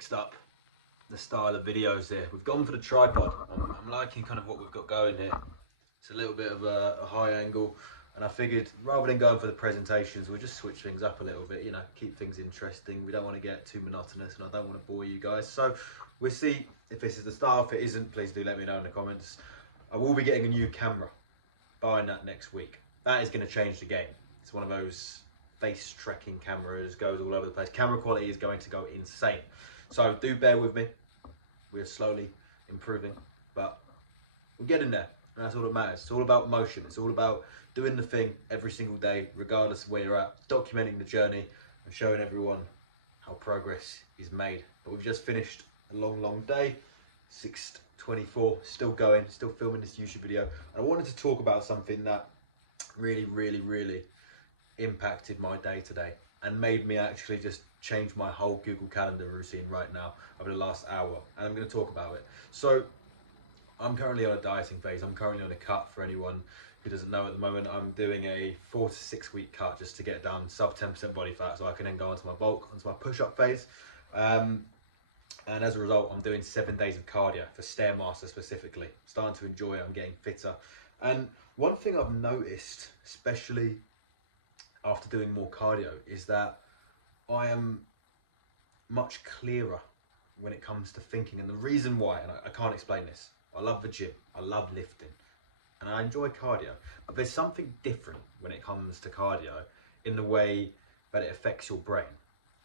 mixed up the style of videos here. We've gone for the tripod. I'm liking kind of what we've got going here. It's a little bit of a high angle, and I figured rather than going for the presentations, we'll just switch things up a little bit, you know, keep things interesting. We don't want to get too monotonous, and I don't want to bore you guys. So we'll see if this is the style. If it isn't, please do let me know in the comments. I will be getting a new camera, buying that next week. That is going to change the game. It's one of those face tracking cameras, goes all over the place. Camera quality is going to go insane. So do bear with me. We're slowly improving, but we're getting there. And that's all that matters. It's all about motion. It's all about doing the thing every single day, regardless of where you're at, documenting the journey and showing everyone how progress is made. But we've just finished a long day, 6:24, still going, still filming this YouTube video. And I wanted to talk about something that really impacted my day today and made me actually just change my whole Google Calendar routine right now over the last hour, and I'm going to talk about it. So I'm currently on a dieting phase. I'm currently on a cut. For anyone who doesn't know, at the moment I'm doing a 4 to 6 week cut just to get down sub 10% body fat, so I can then go onto my bulk, onto my push-up phase. And as a result, I'm doing 7 days of cardio for Stairmaster specifically. Starting to enjoy it. I'm getting fitter. And one thing I've noticed, especially after doing more cardio, is that I am much clearer when it comes to thinking. And the reason why, and I can't explain this, I love the gym, I love lifting, and I enjoy cardio, but there's something different when it comes to cardio in the way that it affects your brain.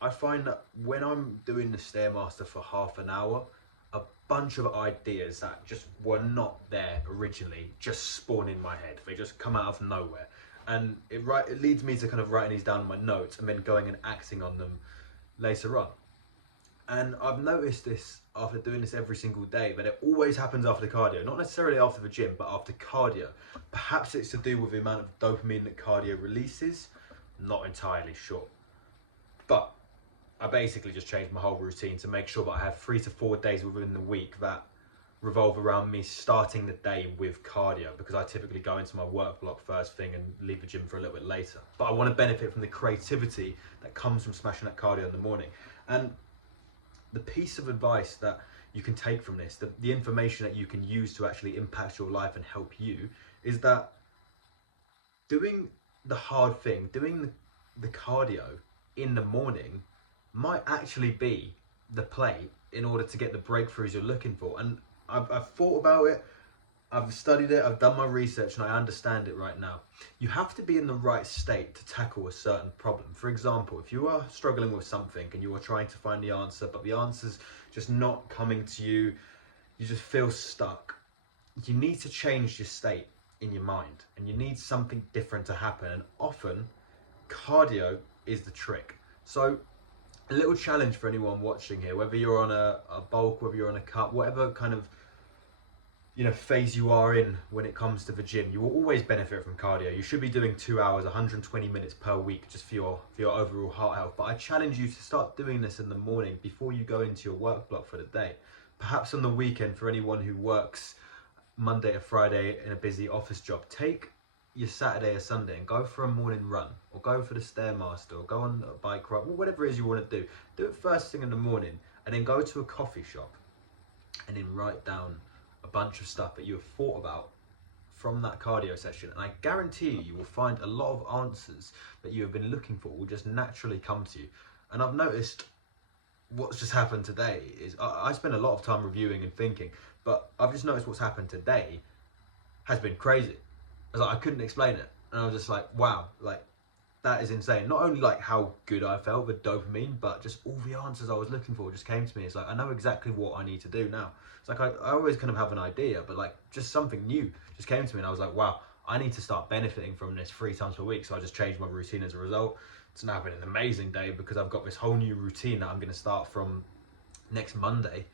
I find that when I'm doing the Stairmaster for half an hour, a bunch of ideas that just were not there originally just spawn in my head. They just come out of nowhere. And it leads me to kind of writing these down in my notes and then going and acting on them later on. And I've noticed this after doing this every single day, that it always happens after cardio. Not necessarily after the gym, but after cardio. Perhaps it's to do with the amount of dopamine that cardio releases. Not entirely sure. But I basically just changed my whole routine to make sure that I have 3 to 4 days within the week that revolve around me starting the day with cardio, because I typically go into my work block first thing and leave the gym for a little bit later. But I want to benefit from the creativity that comes from smashing that cardio in the morning. And the piece of advice that you can take from this, the information that you can use to actually impact your life and help you, is that doing the hard thing, doing the cardio in the morning might actually be the play in order to get the breakthroughs you're looking for. And I've thought about it, I've studied it, I've done my research, and I understand it right now. You have to be in the right state to tackle a certain problem. For example, if you are struggling with something and you are trying to find the answer, but the answer's just not coming to you, you just feel stuck, you need to change your state in your mind, and you need something different to happen. And often, cardio is the trick. So a little challenge for anyone watching here, whether you're on a bulk, whether you're on a cut, whatever kind of phase you are in when it comes to the gym, you will always benefit from cardio. You should be doing 2 hours, 120 minutes per week, just for your overall heart health. But I challenge you to start doing this in the morning before you go into your work block for the day. Perhaps on the weekend, for anyone who works Monday to Friday in a busy office job, take your Saturday or Sunday and go for a morning run, or go for the Stairmaster, or go on a bike ride, whatever it is you want to do. Do it first thing in the morning, and then go to a coffee shop and then write down a bunch of stuff that you have thought about from that cardio session. And I guarantee you will find a lot of answers that you have been looking for will just naturally come to you. And I've noticed what's just happened today is I spend a lot of time reviewing and thinking, but I've just noticed what's happened today has been crazy. I couldn't explain it, and I was just like, wow, like that is insane. Not only like how good I felt with dopamine, but just all the answers I was looking for just came to me. It's like I know exactly what I need to do now. It's like I always kind of have an idea, but like just something new just came to me, and I was like, wow, I need to start benefiting from this 3 times per week. So I just changed my routine as a result. It's now been an amazing day because I've got this whole new routine that I'm going to start from next Monday,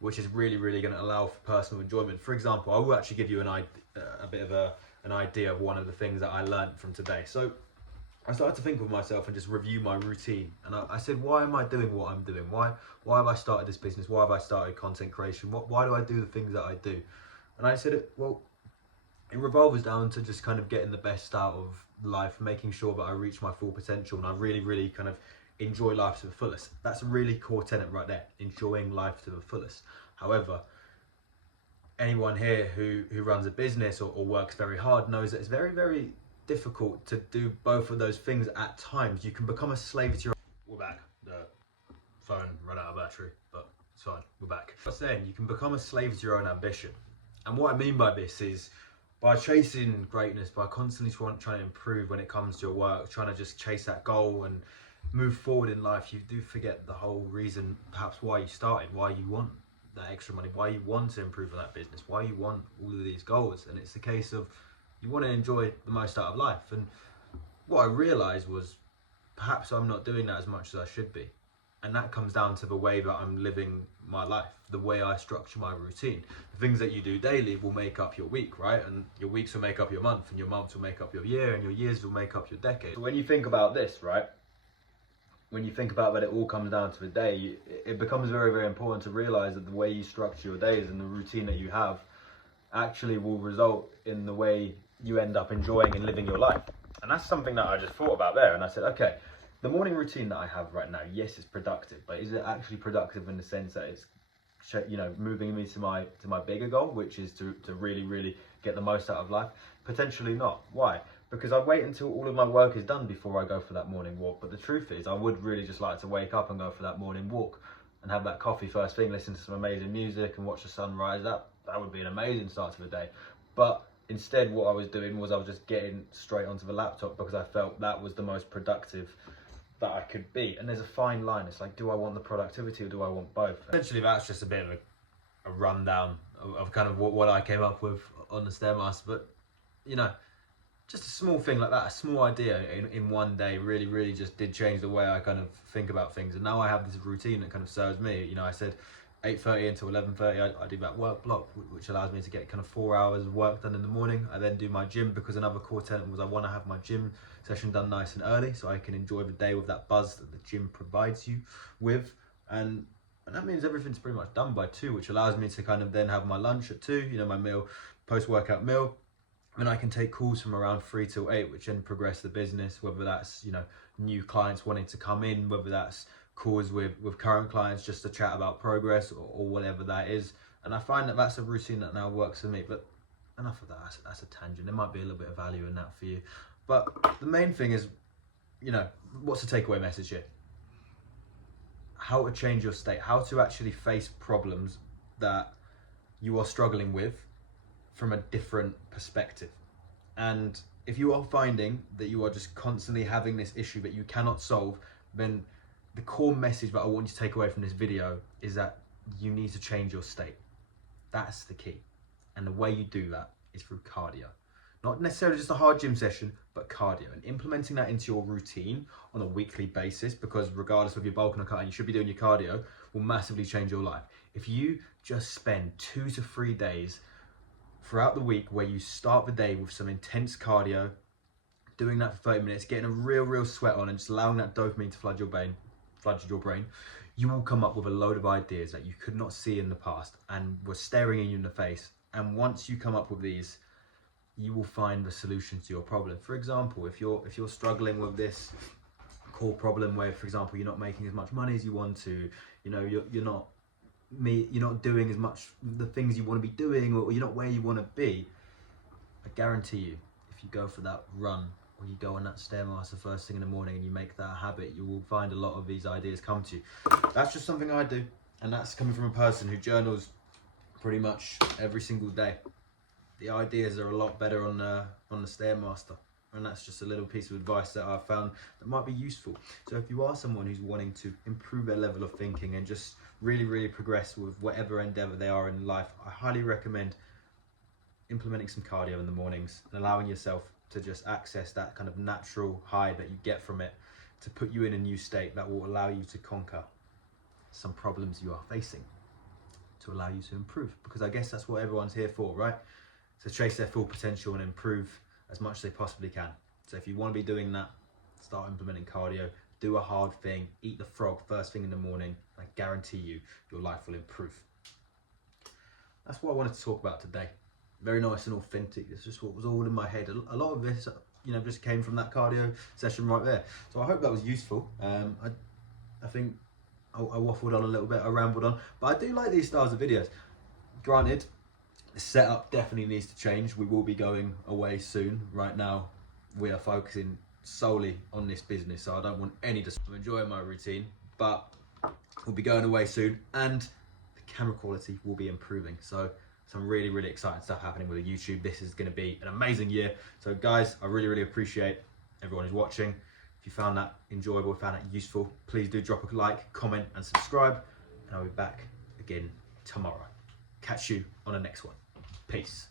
which is really going to allow for personal enjoyment. For example, I will actually give you an idea of one of the things that I learned from today. So I started to think with myself and just review my routine, and I said, why am I doing what I'm doing? Why have I started this business? Why have I started content creation? Why do I do the things that I do? And I said, it revolves down to just kind of getting the best out of life, making sure that I reach my full potential, and I really kind of enjoy life to the fullest. That's a really core tenet right there, enjoying life to the fullest. However, anyone here who runs a business or works very hard knows that it's very, very difficult to do both of those things at times. You can become a slave to your... We're back. The phone ran out of battery, but it's fine. We're back. I was saying, you can become a slave to your own ambition. And what I mean by this is, by chasing greatness, by constantly trying to improve when it comes to your work, trying to just chase that goal and move forward in life, you do forget the whole reason perhaps why you started, why you want that extra money, why you want to improve on that business, why you want all of these goals. And it's the case of you want to enjoy the most out of life. And what I realized was perhaps I'm not doing that as much as I should be. And that comes down to the way that I'm living my life, the way I structure my routine. The things that you do daily will make up your week, right? And your weeks will make up your month, and your months will make up your year, and your years will make up your decade. So when you think about this, right? When you think about that it all comes down to the day, it becomes very, very important to realize that the way you structure your days and the routine that you have actually will result in the way you end up enjoying and living your life. And that's something that I just thought about there. And I said, okay, the morning routine that I have right now, yes, it's productive, but is it actually productive in the sense that it's, you know, moving me to my bigger goal, which is to really, really get the most out of life? Potentially not. Why? Because I wait until all of my work is done before I go for that morning walk. But the truth is, I would really just like to wake up and go for that morning walk and have that coffee first thing, listen to some amazing music and watch the sun rise. That would be an amazing start to the day. But instead, what I was doing was I was just getting straight onto the laptop because I felt that was the most productive that I could be. And there's a fine line. It's like, do I want the productivity or do I want both? Essentially, that's just a bit of a rundown of kind of what I came up with on the Stairmaster. But, you know, just a small thing like that, a small idea in one day really, really just did change the way I kind of think about things. And now I have this routine that kind of serves me. You know, I said 8:30 until 11:30, I do that work block, which allows me to get kind of 4 hours of work done in the morning. I then do my gym, because another core tenet was I want to have my gym session done nice and early so I can enjoy the day with that buzz that the gym provides you with. And that means everything's pretty much done by 2, which allows me to kind of then have my lunch at 2, you know, my meal, post-workout meal. And I can take calls from around 3 till 8, which then progress the business, whether that's, you know, new clients wanting to come in, whether that's calls with current clients just to chat about progress or whatever that is. And I find that that's a routine that now works for me. But enough of that, that's a tangent. There might be a little bit of value in that for you. But the main thing is, you know, what's the takeaway message here? How to change your state, how to actually face problems that you are struggling with from a different perspective. And if you are finding that you are just constantly having this issue that you cannot solve, then the core message that I want you to take away from this video is that you need to change your state. That's the key. And the way you do that is through cardio. Not necessarily just a hard gym session, but cardio. And implementing that into your routine on a weekly basis, because regardless of your bulking or cutting, you should be doing your cardio, will massively change your life. If you just spend 2 to 3 days throughout the week where you start the day with some intense cardio, doing that for 30 minutes, getting a real sweat on and just allowing that dopamine to flood your brain, you will come up with a load of ideas that you could not see in the past and were staring at you in the face. And once you come up with these, you will find the solution to your problem. For example, if you're struggling with this core problem where, for example, you're not making as much money as you want to, you know, you're not doing as much the things you want to be doing, or you're not where you want to be, I guarantee you, if you go for that run or you go on that Stairmaster first thing in the morning and you make that a habit, you will find a lot of these ideas come to you. That's just something I do, and that's coming from a person who journals pretty much every single day. The ideas are a lot better on the Stairmaster, and that's just a little piece of advice that I've found that might be useful. So if you are someone who's wanting to improve their level of thinking and just really progress with whatever endeavor they are in life, I highly recommend implementing some cardio in the mornings and allowing yourself to just access that kind of natural high that you get from it, to put you in a new state that will allow you to conquer some problems you are facing, to allow you to improve. Because I guess that's what everyone's here for, right? To chase their full potential and improve as much as they possibly can. So if you want to be doing that, start implementing cardio, do a hard thing, eat the frog first thing in the morning. I guarantee you, your life will improve. That's what I wanted to talk about today. Very nice and authentic. It's just what was all in my head. A lot of this, you know, just came from that cardio session right there. So I hope that was useful. I think I waffled on a little bit, I rambled on, but I do like these styles of videos. Granted, the setup definitely needs to change. We will be going away soon. Right now, we are focusing solely on this business, so I don't want any I'm enjoying my routine, but we'll be going away soon, and the camera quality will be improving. So some really, really exciting stuff happening with the YouTube. This is going to be an amazing year. So guys, I really, really appreciate everyone who's watching. If you found that enjoyable, found that useful, please do drop a like, comment, and subscribe. And I'll be back again tomorrow. Catch you on the next one. Peace.